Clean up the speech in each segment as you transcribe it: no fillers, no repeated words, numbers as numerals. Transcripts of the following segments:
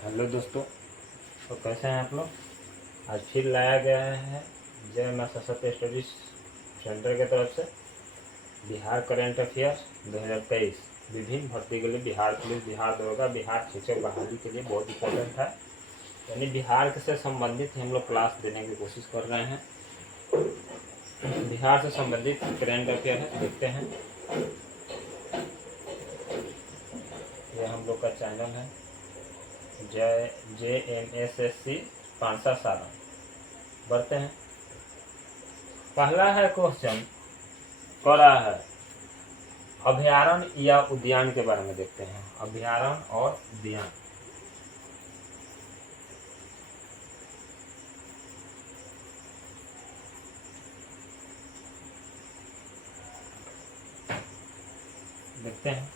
Hello दोस्तों। तो कैसे हैं आप लोग। आज फिर लाया गया है जय मां सरस्वती स्टडीज सेंटर की तरफ से बिहार करेंट अफेयर्स 2023 विभिन्न भर्ती के लिए बिहार पुलिस, बिहार दरोगा, बिहार शिक्षक बहाली के लिए बहुत इंपॉर्टेंट है। यानी बिहार से संबंधित हम लोग क्लास देने की कोशिश कर रहे हैं। बिहार से संबंधित करेंट अफेयर है, देखते हैं। ये हम लोग का चैनल है JMSSC पांसा सारण। बढ़ते हैं। पहला है क्वेश्चन, कह रहा है अभयारण्य या उद्यान के बारे में देखते हैं। अभयारण्य और उद्यान। देखते हैं।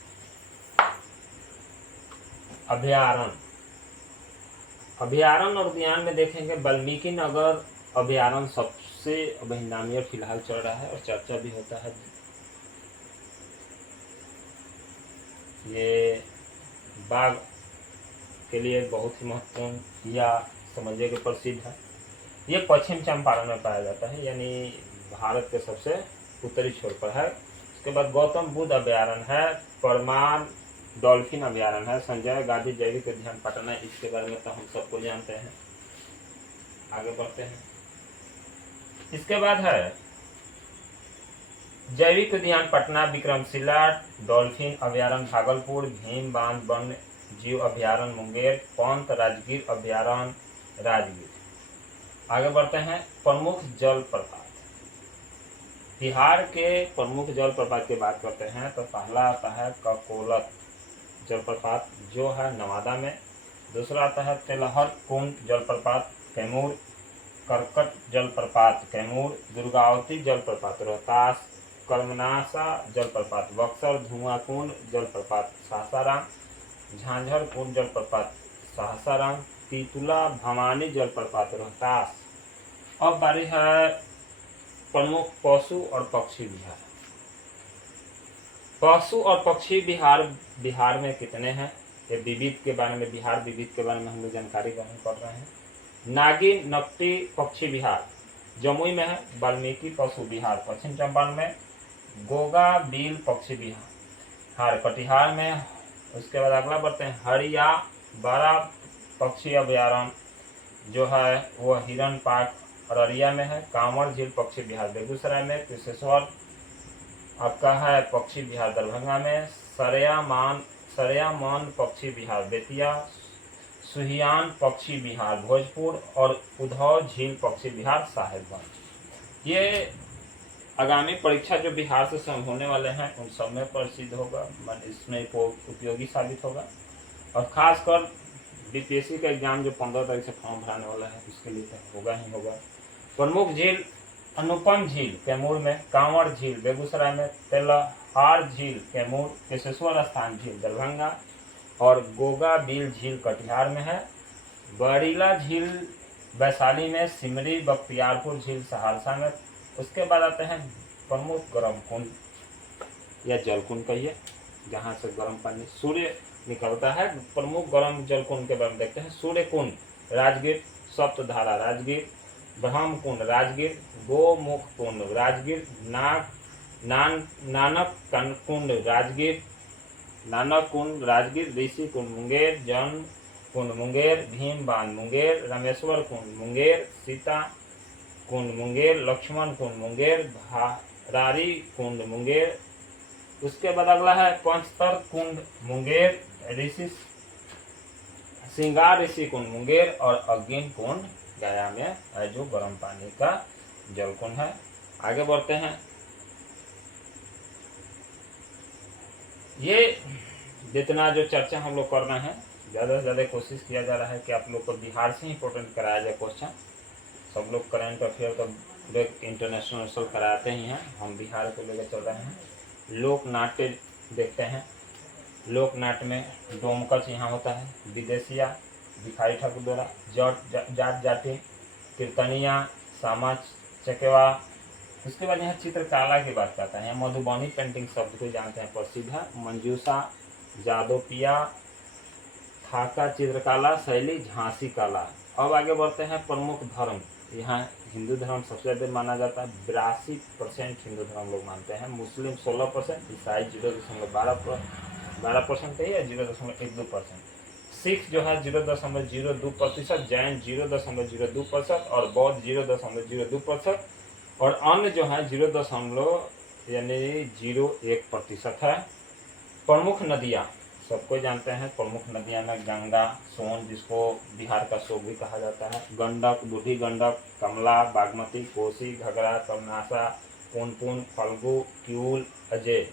अभयारण्य और उद्यान में देखेंगे वाल्मीकि नगर अभयारण्य सबसे अभी नामी और फिलहाल चल रहा है और चर्चा भी होता है। ये बाघ के लिए बहुत ही महत्वपूर्ण या समझिए कि प्रसिद्ध है। ये पश्चिम चंपारण में पाया जाता है, यानी भारत के सबसे उत्तरी छोर पर है। उसके बाद गौतम बुद्ध अभयारण्य है, परमार डॉल्फिन अभयारण्य है, संजय गांधी जैविक उद्यान पटना, इसके बारे में तो हम सबको जानते हैं। आगे बढ़ते हैं। इसके बाद है जैविक उद्यान पटना, विक्रमशिला डॉल्फिन अभयारण्य भागलपुर, भीम बांध वन्य जीव अभयारण्य मुंगेर, पंत राजगीर अभयारण्य राजगीर। आगे बढ़ते हैं। प्रमुख जलप्रपात। बिहार के प्रमुख जलप्रपात की बात करते हैं तो पहला आता है ककोलत जलप्रपात जो है नवादा में। दूसरा आता है तेलहर कुंड जलप्रपात कैमूर, करकट जलप्रपात कैमूर, दुर्गावती जलप्रपात रोहतास, कर्मनासा जलप्रपात बक्सर, धुआं कुंड जलप्रपात सासाराम, झांझर कुंड जलप्रपात सासाराम, तीतुला भवानी जलप्रपात रोहतास। अब बारी है प्रमुख पशु और पक्षी विहार। पशु और पक्षी विहार बिहार में कितने हैं, ये विविध के बारे में, बिहार विविध के बारे में हम लोग जानकारी ग्रहण कर रहे हैं। नागिन नकटी पक्षी विहार जमुई में है। वाल्मीकि पशु विहार पश्चिम चंपारण में। गोगा बील पक्षी विहार कटिहार में। उसके बाद अगला बढ़ते हैं। हरिया बड़ा पक्षी अभयारण्य जो है वो हिरन पार्क अररिया में है। कांवड़ झील पक्षी विहार बेगूसराय में। कुशेश्वर आपका है पक्षी विहार दरभंगा में। सरयामान पक्षी विहार बेतिया, सुहियान पक्षी विहार भोजपुर और उद्धव झील पक्षी विहार साहेबगंज। ये आगामी परीक्षा जो बिहार से होने वाले हैं उन सब में प्रसिद्ध होगा, इसमें उपयोगी साबित होगा। और खासकर बीपीएससी का एग्जाम जो 15 तारीख से फॉर्म भराने वाला है उसके लिए तो होगा ही होगा। प्रमुख झील अनुपम झील कैमूर में, कांवड़ झील बेगूसराय में, तेलहार झील कैमूर, केशेश्वर स्थान झील दरभंगा और गोगा बील झील कटिहार में है। बड़ीला झील वैशाली में, सिमरी बख्तियारपुर झील सहरसा में। उसके बाद आते हैं प्रमुख गर्म कुंड या जलकुंड कहिए, जहाँ से गर्म पानी सूर्य निकलता है। प्रमुख गर्म जलकुंड के बारे में देखते हैं। सूर्य कुंड राजगीर, सप्तधारा राजगीर, ब्रह्म कुंड राजगीर, गोमुख कुंड राजगीर, नानक कुंड राजगीर, नानक कुंड राजगीर, ऋषि कुंड मुंगेर, जन कुंड मुंगेर, भीम बांध मुंगेर, रामेश्वर कुंड मुंगेर, सीता कुंड मुंगेर, लक्ष्मण कुंड मुंगेर, भारारी कुंड मुंगेर। उसके बाद अगला है पंचतर कुंड मुंगेर, ऋषि श्रृंगार ऋषि कुंड मुंगेर और अग्नि कुंड गया में है जो गर्म पानी का जल कुंड है। आगे बढ़ते हैं। ये जितना जो चर्चा हम लोग कर रहे हैं, ज़्यादा से ज़्यादा कोशिश किया जा रहा है कि आप लोग को बिहार से इंपॉर्टेंट कराया जाए क्वेश्चन। सब लोग करेंट अफेयर तो पूरे इंटरनेशनल कराते ही हैं, हम बिहार को लेकर चल रहे हैं। लोक नाट्य देखते हैं। लोक नाट्य में डोमकच यहाँ होता है, विदेशिया भिखारी ठाकुर द्वारा, जाट जाति, कीर्तनिया, सामा चकेवा। उसके बाद यहाँ चित्रकला की बात करता है। यहाँ मधुबनी पेंटिंग शब्द को जानते हैं, प्रसिद्ध है। मंजूषा, जादोपिया, ढाका चित्रकला शैली झांसी कला। अब आगे बढ़ते हैं प्रमुख धर्म। यहाँ हिंदू धर्म सबसे ज़्यादा माना जाता है, 82% हिंदू धर्म लोग मानते हैं। मुस्लिम 16%, ईसाई 0.12% है या 0.12%। सिख जो है 0.02%, जैन 0.02% और बौद्ध 0.02%, और अन्य जो है 0.01% है। प्रमुख नदियाँ सबको जानते हैं। प्रमुख नदियाँ में गंगा, सोन जिसको बिहार का शोक भी कहा जाता है, गंडक, बूढ़ी गंडक, कमला, बागमती, कोसी, घघरा, कर्नासा, पुनपुन, फल्गु, क्यूल, अजय।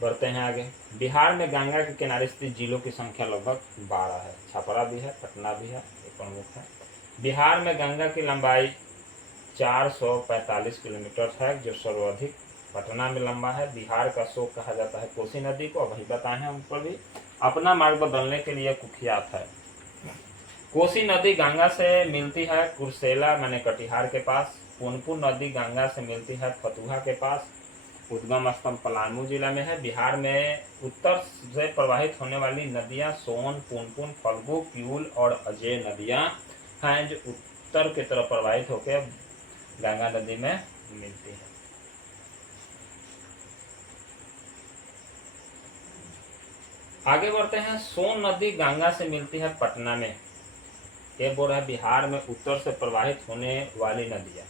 बढ़ते हैं आगे। बिहार में गंगा के किनारे स्थित जिलों की संख्या लगभग 12 है। छपरा भी है, पटना भी है, ये प्रमुख है। बिहार में गंगा की लंबाई 445 किलोमीटर है, जो सर्वाधिक पटना में लंबा है। बिहार का शोक कहा जाता है कोसी नदी को, वही बताए हैं ऊपर भी। अपना मार्ग बदलने के लिए कुख्यात है। कोसी नदी गंगा से मिलती है कुर्सेला माने कटिहार के पास। पुनपुन नदी गंगा से मिलती है फतुहा के पास। उद्गम स्थल पलामू जिला में है। बिहार में उत्तर से प्रवाहित होने वाली नदियां सोन, पुनपुन, फल्गु, क्यूल और अजय नदियां हैं, जो उत्तर की तरफ प्रवाहित होकर गंगा नदी में मिलती है। आगे बढ़ते हैं। सोन नदी गंगा से मिलती है पटना में। ये बोल रहा है बिहार में उत्तर से प्रवाहित होने वाली नदियां।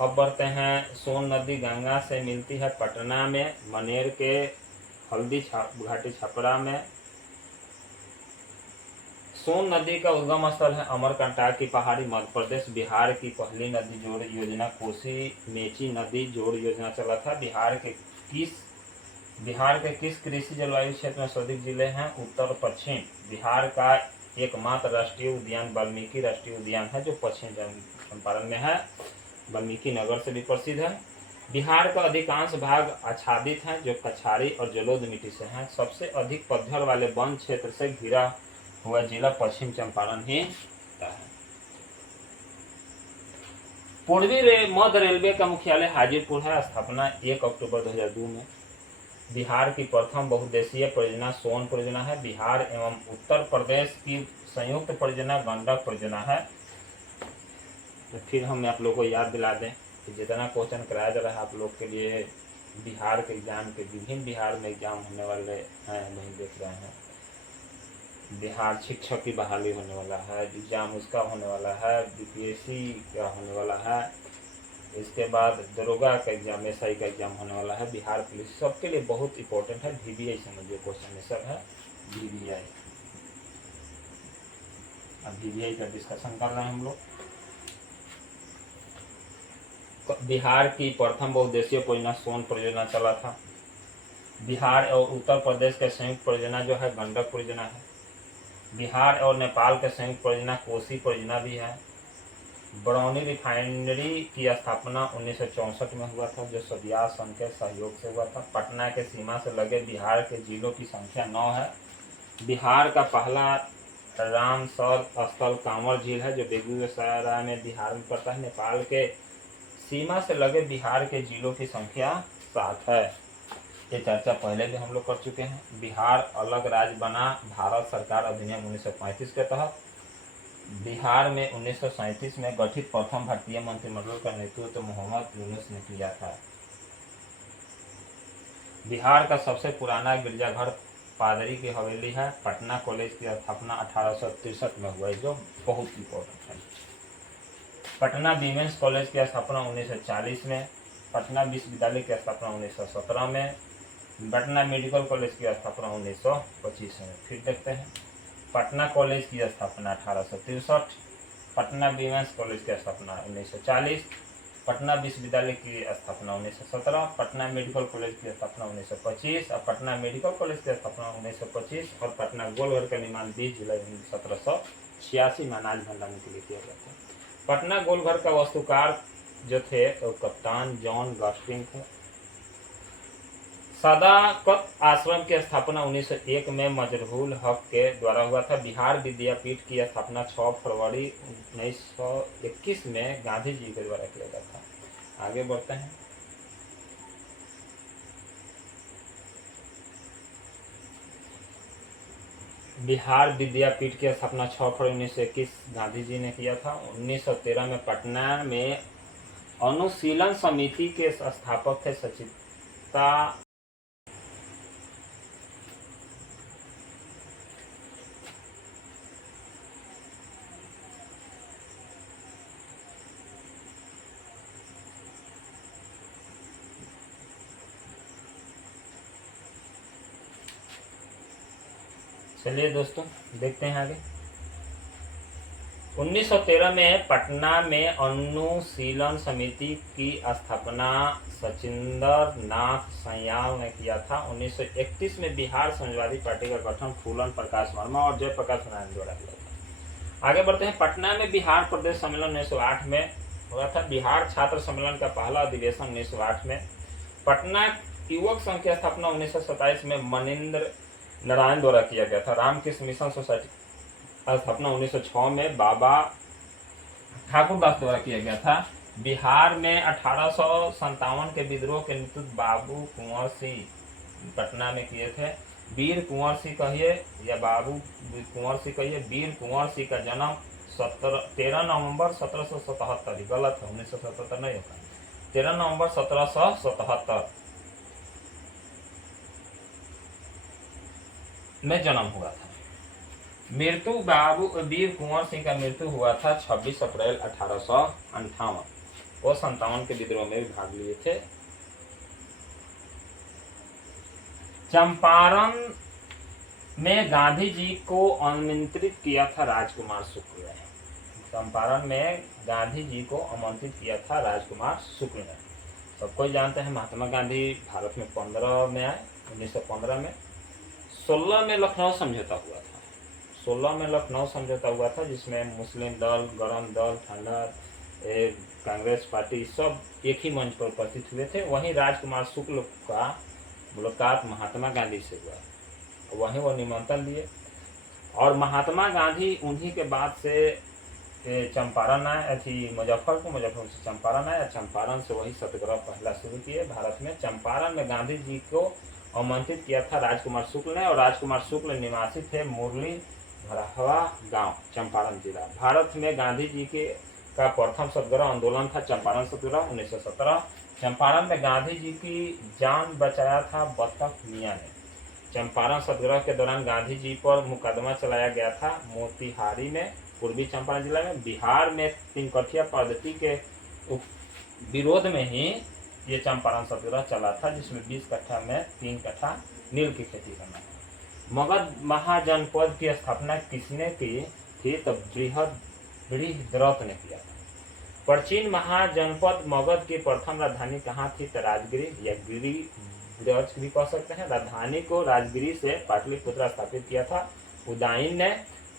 अब बढ़ते हैं। सोन नदी गंगा से मिलती है पटना में, मनेर के हल्दी घाटी छपरा में। सोन नदी का उद्गम स्थल है अमरकंटक की पहाड़ी, मध्य प्रदेश। बिहार की पहली नदी जोड़ योजना कोसी मेची नदी जोड़ योजना चला था। बिहार के किस कृषि जलवायु क्षेत्र में सर्वाधिक जिले हैं? उत्तर पश्चिम। बिहार का एकमात्र राष्ट्रीय उद्यान वाल्मीकि राष्ट्रीय उद्यान है, जो पश्चिम चंपारण में है। वाल्मीकि नगर से भी प्रसिद्ध है। बिहार का अधिकांश भाग आच्छादित है, जो कछारी और जलोढ़ मिट्टी से है। सबसे अधिक पतझड़ वाले वन क्षेत्र से घिरा हुआ जिला पश्चिम चंपारण ही है। पूर्वी मध्य रेलवे का मुख्यालय हाजीपुर है। स्थापना 1 अक्टूबर 2002 में। बिहार की प्रथम बहुउद्देशीय परियोजना सोन परियोजना है। बिहार एवं उत्तर प्रदेश की संयुक्त परियोजना गंडक परियोजना है। तो फिर हम आप लोगों को याद दिला दें कि जितना क्वेश्चन कराया जा रहा है आप लोग के लिए बिहार के एग्जाम के, विभिन्न बिहार में एग्जाम होने वाले हैं, नहीं देख रहे हैं। बिहार शिक्षक की बहाली होने वाला है, एग्जाम उसका होने वाला है, बीपीएससी का होने वाला है, इसके बाद दरोगा का एग्जाम, एसआई का एग्जाम होने वाला है। बिहार पुलिस सबके लिए बहुत इंपॉर्टेंट है। वीवीआई समझिए क्वेश्चन में सब है वीवीआई। अब वीवीआई का डिस्कशन कर रहे हैं हम लोग। बिहार की प्रथम बहुउद्देशीय परियोजना सोन परियोजना चला था। बिहार और उत्तर प्रदेश के संयुक्त परियोजना जो है गंडक परियोजना है। बिहार और नेपाल के संयुक्त परियोजना कोसी परियोजना भी है। बरौनी रिफाइनरी की स्थापना 1964 में हुआ था, जो सदिया संघ के सहयोग से हुआ था। पटना के सीमा से लगे बिहार के जिलों की संख्या 9 है। बिहार का पहला रामसर स्थल कांवर झील है, जो बेगूसराय में बिहार में पड़ता है। नेपाल के सीमा से लगे बिहार के जिलों की संख्या 7 है। ये चर्चा पहले भी हम लोग कर चुके हैं। बिहार अलग राज्य बना भारत सरकार अधिनियम 1935 के तहत। बिहार में 1937 में गठित प्रथम भारतीय मंत्रिमंडल का नेतृत्व मोहम्मद यूनुस ने किया था। बिहार का सबसे पुराना गिरजाघर पादरी की हवेली है। पटना कॉलेज की स्थापना 1863 में हुआ, जो बहुत इंपॉर्टेंट है। पटना वीमेंस कॉलेज की स्थापना 1940 में। पटना विश्वविद्यालय की स्थापना 1917 में। पटना मेडिकल कॉलेज की स्थापना 1925 में। फिर देखते हैं। पटना कॉलेज की स्थापना 1863, पटना वीमेंस कॉलेज की स्थापना 1940, पटना विश्वविद्यालय की स्थापना 1917, पटना मेडिकल कॉलेज की स्थापना 1925 और पटना मेडिकल कॉलेज की स्थापना 1925 और पटना गोलघर का निर्माण 20 जुलाई 1786 में अनाज भंडारण के लिए किया गया था। पटना गोलघर का वास्तुकार जो थे वो कप्तान जॉन गस्टिंग थे। सदाकत आश्रम की स्थापना 1901 में मजरूल हक के द्वारा हुआ था। बिहार विद्यापीठ की स्थापना 6 फरवरी 1921 में गांधी जी के द्वारा किया गया था। आगे बढ़ते हैं। बिहार विद्यापीठ की स्थापना 6 फरवरी 1921 गांधी जी ने किया था। 1913 में पटना में अनुशीलन समिति के संस्थापक थे सचिता। चलिए दोस्तों देखते हैं आगे। 1913 में पटना में अनुशीलन समिति की स्थापना सचिंदर नाथ सयाल ने किया था। 1931 में बिहार समाजवादी पार्टी का गठन फूलन प्रकाश वर्मा और जयप्रकाश नारायण द्वारा किया था। आगे बढ़ते हैं। पटना में बिहार प्रदेश सम्मेलन 1908 में हुआ था। बिहार छात्र सम्मेलन का पहला अधिवेशन 1908 में। पटना युवक संघ की स्थापना 1927 में मनिंद्र नारायण द्वारा किया गया था। रामकृष्ण मिशन सोसाइटी स्थापना 1906 में बाबा ठाकुरदास द्वारा किया गया था। बिहार में 1857 के विद्रोह के नेतृत्व बाबू कुंवर सिंह पटना में किए थे। वीर कुंवर सिंह कहिए या बाबू कुंवर सिंह कहिए, वीर कुंवर सिंह का जन्म 13 नवंबर 1777, गलत है 1977 नहीं होता, 13 नवंबर 1777 में जन्म हुआ था। मृत्यु बाबू वीर कुंवर सिंह का मृत्यु हुआ था 26 अप्रैल 1858। वो 57 के विद्रोह में भी भाग लिए थे। चंपारण में गांधी जी को आमंत्रित किया था राजकुमार शुक्ल ने। चंपारण में गांधी जी को आमंत्रित किया था राजकुमार शुक्ल ने। सबको जानते हैं महात्मा गांधी भारत में 15 में आए 1915 में। 16 में लखनऊ समझौता हुआ था। 16 में लखनऊ समझौता हुआ था जिसमें मुस्लिम दल, गरम दल, ठंडा कांग्रेस पार्टी सब एक ही मंच पर उपस्थित हुए थे। वहीं राजकुमार शुक्ल का मुलाकात महात्मा गांधी से हुआ। वहीं वो निमंत्रण लिए और महात्मा गांधी उन्हीं के बाद से चंपारण आए, मुजफ्फरपुर से चंपारण आए। चंपारण से वही सत्याग्रह पहला शुरू किए भारत में। चंपारण में गांधी जी को आमंत्रित किया था राजकुमार शुक्ल ने और राजकुमार शुक्ल निवासी थे मुरली भरहवा गांव, चंपारण जिला। भारत में गांधी जी के का प्रथम सत्याग्रह आंदोलन था चंपारण सत्याग्रह 1917। चंपारण में गांधी जी की जान बचाया था बत्तख मियां ने। चंपारण सत्याग्रह के दौरान गांधी जी पर मुकदमा चलाया गया था मोतिहारी में, पूर्वी चंपारण जिला में। बिहार में 3 कठिया पद्धति के विरोध में ही ये चंपारण सत्याग्रह चला था, जिसमें 20 कट्ठा में 3 कट्ठा नील की खेती करना। मगध महाजनपद की स्थापना किसने की थी? तो बृहद्रथ ने किया था। प्राचीन महाजनपद मगध की प्रथम राजधानी कहाँ थी? तो राजगिरी या गिरिब्रज भी कह सकते हैं। राजधानी को राजगिरी से पाटलिपुत्र स्थापित किया था। उदयन ने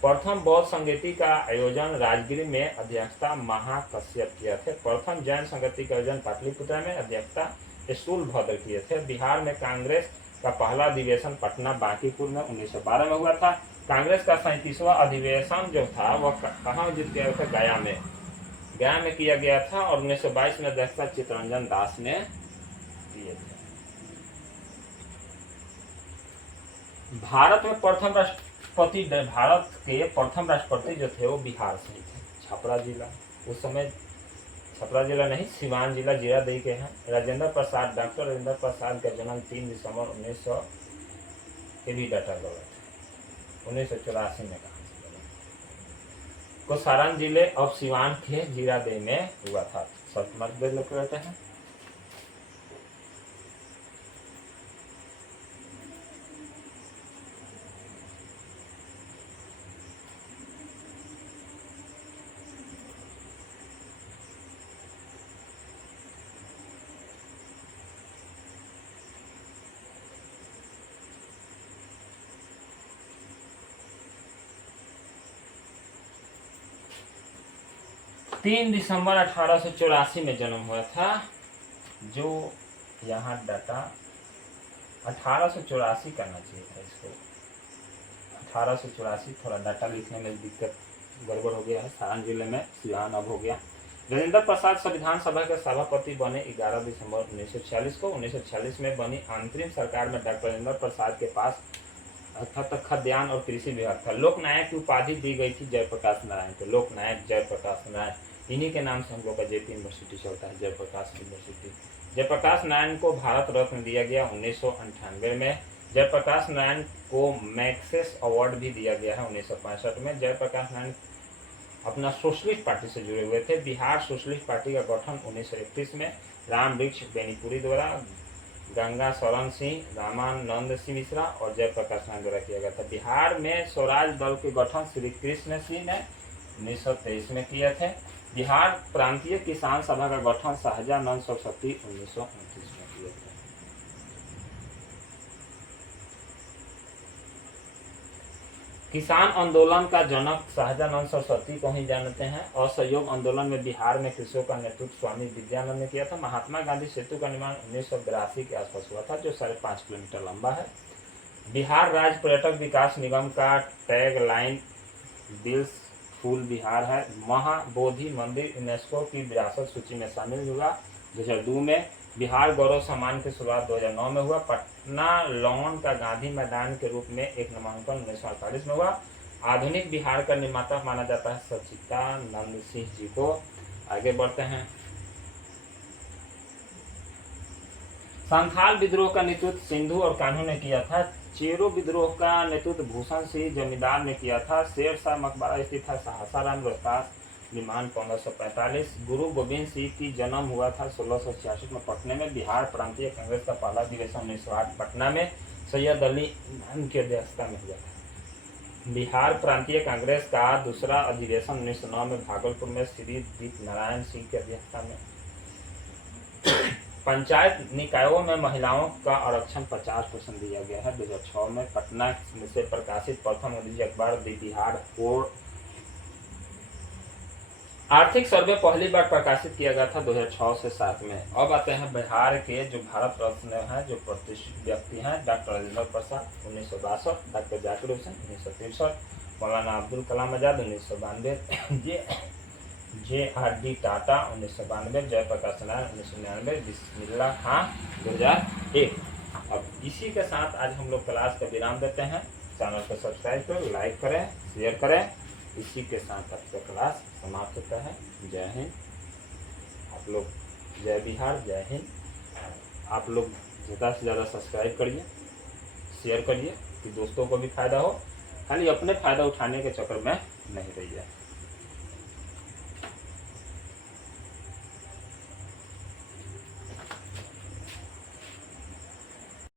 प्रथम बौद्ध संगीति का आयोजन राजगिरी में अध्यक्षता महाकश्यप किया थे। प्रथम जैन संगीति का आयोजन पाटलिपुत्र में अध्यक्षता स्थूलभद्र किए थे। बिहार में कांग्रेस का पहला अधिवेशन पटना बांकीपुर में 1912 में हुआ था। कांग्रेस का 37वां अधिवेशन जो था वह कहाँ आयोजित किया था? गया में किया गया था और 1922 में अध्यक्षता चित्तरंजन दास ने किए थे। भारत के प्रथम राष्ट्रपति जो थे वो बिहार से ही थे। छपरा जिला, उस समय छपरा जिला नहीं सिवान जिला जीरादेई के हैं। डॉक्टर राजेंद्र प्रसाद का जन्म 3 दिसंबर 1900 के भी डाटा गलत है, 1984 में कहा को सारण जिले अब सिवान के जीरादेई में हुआ था। सब मध्य लोग रहते हैं। तीन दिसंबर 1884 में जन्म हुआ था। जो यहाँ डाटा 1884 करना चाहिए था इसको, 1884 थोड़ा डाटा लिखने में दिक्कत गड़बड़ हो गया है। सारण जिले में सिवान अब हो गया। राजेंद्र प्रसाद संविधान सभा के सभापति बने 11 दिसंबर 1946 को। 1946 में बनी अंतरिम सरकार में डॉक्टर राजेंद्र प्रसाद के पास अर्थात खाद्यान्न और कृषि विभाग था। लोकनायक की उपाधि दी गई थी जयप्रकाश नारायण को, लोकनायक जयप्रकाश नारायण, इन्हीं के नाम से हम लोग का जेपी यूनिवर्सिटी चलता है, जयप्रकाश यूनिवर्सिटी। जयप्रकाश नारायण को भारत रत्न दिया गया 1998 में। जयप्रकाश नारायण को मैक्सेस अवार्ड भी दिया गया है 1965 में। जयप्रकाश नारायण अपना सोशलिस्ट पार्टी से जुड़े हुए थे। बिहार सोशलिस्ट पार्टी का गठन 1931 में राम वृक्ष बेनीपुरी द्वारा, गंगा शरण सिंह, रामानंद सिंह मिश्रा और जयप्रकाश नारायण द्वारा किया गया था। बिहार में स्वराज दल के गठन श्री कृष्ण सिंह ने 1923 में किए थे। बिहार प्रांतीय किसान सभा का गठन शाहजहानंद सरस्वती 1929 में किए थे। किसान आंदोलन का जनक शाहजहानंद सरस्वती को ही जानते हैं। असहयोग आंदोलन में बिहार में कृषकों का नेतृत्व स्वामी विद्यानंद ने किया था। महात्मा गांधी सेतु का निर्माण 1982 के आसपास हुआ था, जो 5.5 किलोमीटर लंबा है। बिहार राज्य पर्यटक विकास निगम का टैग लाइन दिल्स फूल बिहार है। महाबोधि मंदिर यूनेस्को की विरासत सूची में शामिल हुआ 2002 में। बिहार गौरव सम्मान की शुरुआत 2009 में हुआ। पटना लॉन का गांधी मैदान के रूप में एक नामांकन 1948 में हुआ। आधुनिक बिहार का निर्माता माना जाता है सच्चिदानंद सिंह जी को। आगे बढ़ते हैं। संथाल विद्रोह का नेतृत्व सिंधु और कान्हू ने किया था। चेरो विद्रोह का नेतृत्व भूषण सिंह जमींदार ने किया था। शेर शाह मकबरा स्थित था सासाराम रोहतास, निर्माण 1545। गुरु गोविंद सिंह की जन्म हुआ था 1666 में पटना में। बिहार प्रांतीय कांग्रेस का पहला अधिवेशन 1908 पटना में सैयद अली इमाम की अध्यक्षता में हुआ था। बिहार प्रांतीय कांग्रेस का दूसरा अधिवेशन 1909 में भागलपुर में श्री दीप नारायण सिंह की अध्यक्षता में। पंचायत निकायों में महिलाओं का आरक्षण 50% दिया गया है। 2006 में पटना से प्रकाशित प्रथम अंग्रेजी अखबार द बिहार और आर्थिक सर्वे पहली बार प्रकाशित किया गया था 2006 से 7 में। अब आते हैं बिहार के जो भारत रत्न है, जो प्रतिष्ठित व्यक्ति हैं। डॉक्टर राजेंद्र प्रसाद 1962, डॉक्टर जाकिर हुसैन 1963, मौलाना अब्दुल कलाम आजाद 1992, JRD टाटा 1992, जयप्रकाश नारायण 1999, बिस्मिल्लाह खां 2001। अब इसी के साथ आज हम लोग क्लास का विराम देते हैं। चैनल को सब्सक्राइब करें, लाइक करें, शेयर करें। इसी के साथ आपका क्लास समाप्त होता है। जय हिंद। आप लोग जय बिहार, जय हिंद। आप लोग ज़्यादा से ज़्यादा सब्सक्राइब करिए, शेयर करिए कि दोस्तों को भी फायदा हो। खाली अपने फायदा उठाने के चक्कर में नहीं रहिए।